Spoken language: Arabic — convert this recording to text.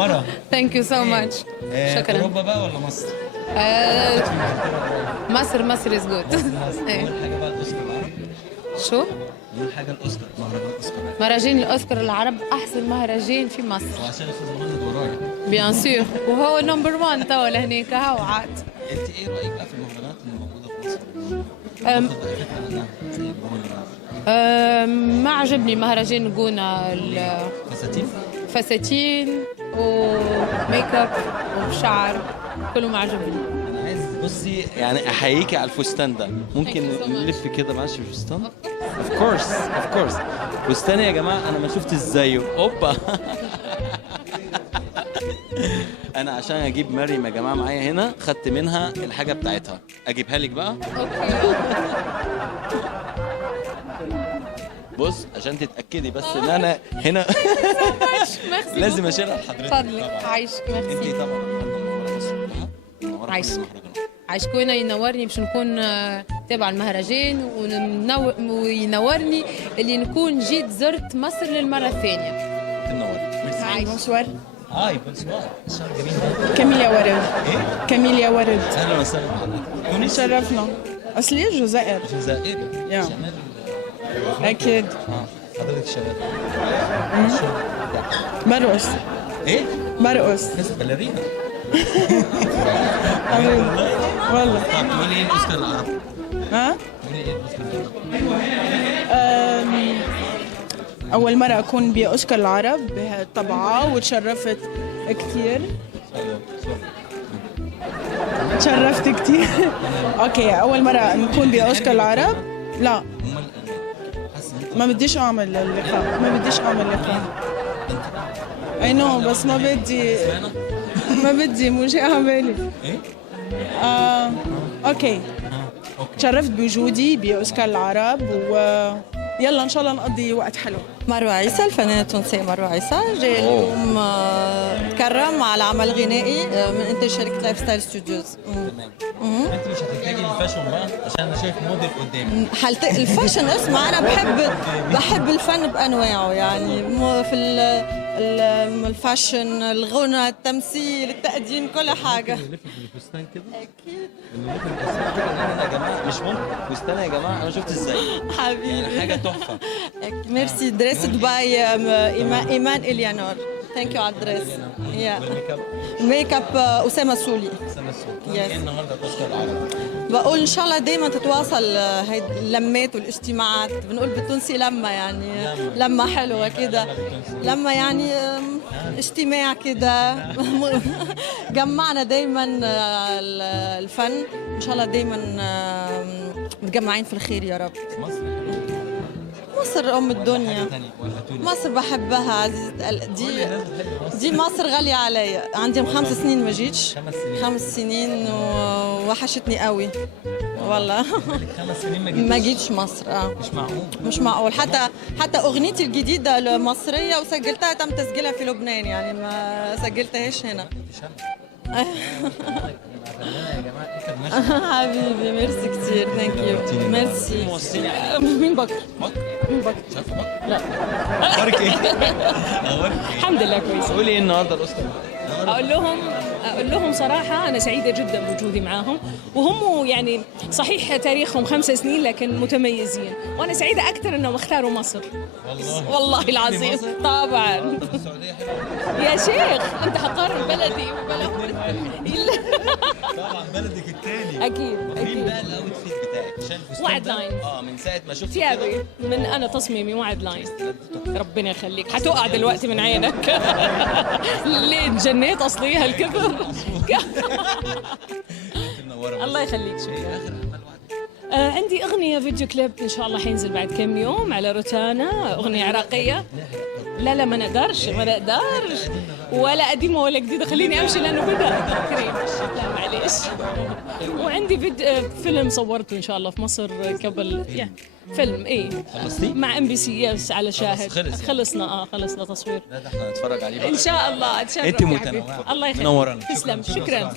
منوره. ثانك يو سو ماتش. شكرا. اوروبا بقى ولا مصر؟ مصر از جود. اول حاجه بقى الاوسكار العرب. شو؟ اول حاجه الاوسكار، مهرجان الاوسكار. مهرجان الاوسكار العرب احسن مهرجان في مصر. وعشان الاستاذ مهند ورايا. بيان سور، وهو نمبر 1 توا لهنيك هاو عاد. انت ايه رايك بقى في المهرجانات اللي موجوده في مصر؟ أم باخد بقى فكره عنها زي الجونه. ما عجبني مهرجان جونا فساتين. الفساتين وميك اب وشعر كله ما عجبني. انا عايز بصي يعني احييكي على الفستان ده، ممكن Thank you so much. نلف كده معلش في الفستان؟ اوف كورس اوف كورس. فستان يا جماعه انا ما شفتش زيه. اوبا. انا عشان اجيب مريم يا جماعه معايا هنا خدت منها الحاجه بتاعتها، اجيبها لك بقى. اوكي. بص عشان تتاكدي بس ان انا هنا لازم اشيلها لحضرتك. فضلك عايشك انت ميرسي. طبعا منوره مصر كلها، منوره كل عايشك. المهرجانات. عايشكونا ينورني باش نكون تابع المهرجان وينورني اللي نكون جيت زرت مصر للمرة الثانية. تنوري. ميرسي. عايش. بونسوار. هاي بونسوار. الشهر جميل ده. كاميليا ورد. ايه؟ كاميليا ورد. اهلا وسهلا بحضرتك. تونس. شرفنا. اصلي الجزائر. جزائري. يا. شمال. اكيد. حضرتك شباب. برقص. ايه؟ برقص. ناس باليرينا. حبيبي. والله. طب تقولي ايه الاوسكار العرب؟ ها؟ تقولي ايه الاوسكار العرب؟ اول مرة اكون باوسكار العرب بهالطبعة وتشرفت كثير. تشرفت كثير. اوكي اول مرة نكون باوسكار العرب. لا امال حاسه انت ما بديش اعمل اللقاء، ما بديش اعمل لقاء. اي نو بس ما بدي، سمعنا؟ ما بدي مو جاي على بالي. ايه؟ اوكي. اوكي. تشرفت بوجودي باوسكار العرب ويلا ان شاء الله نقضي وقت حلو. مروة عيسى، الفنانة التونسية مروة عيسى، جاي اليوم تكرم على عمل غنائي من إنتاج شركة لايف ستايل ستوديوز. تمام. انت مش هتحتاجي للفاشن بقى عشان انا شايف موديل قدامي. الفاشن اسمع، أنا بحب الفن بأنواعه، يعني في الفاشن، الغنى، التمثيل، التقديم، كل حاجة. نلف بالفستان كده. أكيد نلف بالفستان كده لأن يا جماعه مش ممكن فستان يا جماعه انا شفت ازاي. يعني حبيبي. حاجه تحفه. ميرسي. دريس دبي إيمان إليانور. ثانك يو على الدريس. والميك اب الميك اب أسامة سولي. سنه السود. Yes. ايه النهارده الاوسكار العرب؟ بقول ان شاء الله دائما تتواصل هاي اللمات والاجتماعات، بنقول بالتونسي لما يعني لما حلوه كده، لما يعني اجتماع كده. جمعنا دائما الفن، ان شاء الله دائما متجمعين في الخير يا رب. مصر مصر ام حاجه الدنيا. ثانيه ولا تونس؟ مصر بحبها عزيزة دي مصر غالية عليا. عندي 5 سنين ما جيتش. 5 سنين. 5 سنين ووحشتني قوي والله. بقالك 5 سنين ما جيتش. ما جيتش مصر. مش معقول. مش معقول. حتى اغنيتي الجديدة المصرية وسجلتها تم تسجيلها في لبنان، يعني ما سجلتهاش هنا. يا جماعه اخر مشهد. حبيبي ميرسي كتير. ثانك يو. ميرسي. موصيني. مين بكر؟ مين بكر؟ شايفه بكر؟ لا. اخبارك ايه؟ اخبارك ايه؟ الحمد لله كويس. قولي ايه النهارده الاوسكار؟ اقول لهم صراحه انا سعيده جدا بوجودي معاهم، وهم يعني صحيح تاريخهم 5 سنين لكن متميزين، وانا سعيده اكثر انهم اختاروا مصر. والله العظيم. مصر؟ طبعا. السعوديه حلوه. يا شيخ انت حقارن بلدي وبلد. طبعا بلدك الثاني. اكيد مين اكيد. بقى الاوتفيت بتاعك؟ عشان الفستان وعد ده- لاين. من ساعه ما شفت ثيابي من انا تصميمي وعد لاين. ربنا يخليك، حتوقع دلوقتي من عينك. ليه تجنيت اصلي هالكبر. منوره. الله يخليك. شكرا. اخر اعمال وعد. عندي أغنية فيديو كليب إن شاء الله حينزل بعد كم يوم على روتانا، أغنية عراقية. لا ما نقدرش ولا قديمة ولا جديدة، خليني أمشي لأنه بدأ كريم. لا معليش. وعندي فيلم صورته إن شاء الله في مصر قبل فيلم خلصتي؟ مع MBC يس على شاهد. خلص يعني. خلصنا تصوير. لا ده احنا هنتفرج عليه بقى. إن شاء الله. أتشرف انت يا متنوعة. حبيبي. الله يخليك. منورانا. تسلم. شكرا.